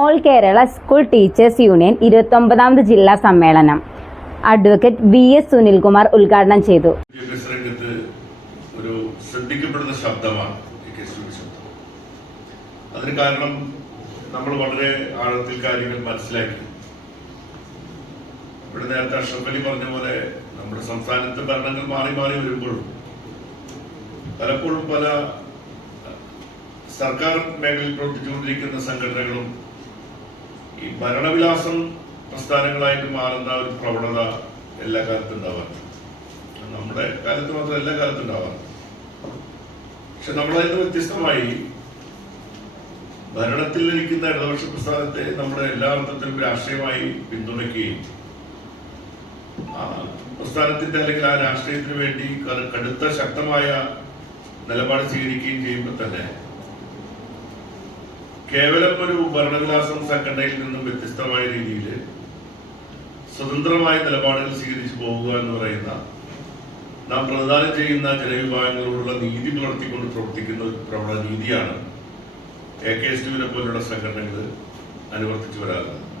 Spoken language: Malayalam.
All Kerala school teachers union 29ാമത് ജില്ലാ സമ്മേളനം അഡ്വക്കേറ്റ് വി.എസ്. സുനിൽകുമാർ ഉദ്ഘാടനം ചെയ്തു. ഒരു ശ്രദ്ധിക്കപ്പെടുന്ന ശബ്ദമാണ് അതിന് കാരണം നമ്മൾ വളരെ ആഴത്തിൽ കാര്യങ്ങൾ മനസ്സിലാക്കി. ഇവിടെ നേരത്തെ അഷ്റഫ് അലി പറഞ്ഞ പോലെ നമ്മുടെ സംസ്ഥാനത്തെ ഭരണങ്ങൾ മാറി മാറി വരുമ്പോഴും പലപ്പോഴും പല സർക്കാർ മേഖലയിൽ പ്രവർത്തിച്ചുകൊണ്ടിരിക്കുന്ന സംഘടനകളും ഈ ഭരണവിലാസം പ്രസ്ഥാനങ്ങളായിട്ട് മാറുന്ന ഒരു പ്രവണത എല്ലാ കാലത്തും ഉണ്ടാവാറുണ്ട്. നമ്മുടെ കാലത്ത് മാത്രം എല്ലാ കാലത്തും ഉണ്ടാവാറുണ്ട്. പക്ഷെ നമ്മളതിന് വ്യത്യസ്തമായി ഭരണത്തിൽ ഇരിക്കുന്ന ഇടതുപക്ഷ പ്രസ്ഥാനത്തെ നമ്മുടെ എല്ലാ അർത്ഥത്തിലും രാഷ്ട്രീയമായി പിന്തുണയ്ക്കുകയും ആ പ്രസ്ഥാനത്തിന്റെ അല്ലെങ്കിൽ ആ രാഷ്ട്രീയത്തിന് വേണ്ടി കടുത്ത ശക്തമായ നിലപാട് സ്വീകരിക്കുകയും ചെയ്യുമ്പോൾ തന്നെ കേവലം ഒരു ഭരണവിലാസം സംഘടനയിൽ നിന്നും വ്യത്യസ്തമായ രീതിയിൽ സ്വതന്ത്രമായ നിലപാടുകൾ സ്വീകരിച്ചു പോകുക എന്ന് പറയുന്ന നാം പ്രദാനം ചെയ്യുന്ന ജനവിഭാഗങ്ങളോടുള്ള നീതി പുലർത്തിക്കൊണ്ട് പ്രവർത്തിക്കുന്ന ഒരു പ്രവണ രീതിയാണ് എ.കെ.എസ്.യുവിനെ പോലുള്ള സംഘടനകൾ അനുവർത്തിച്ചു വരാറുള്ളത്.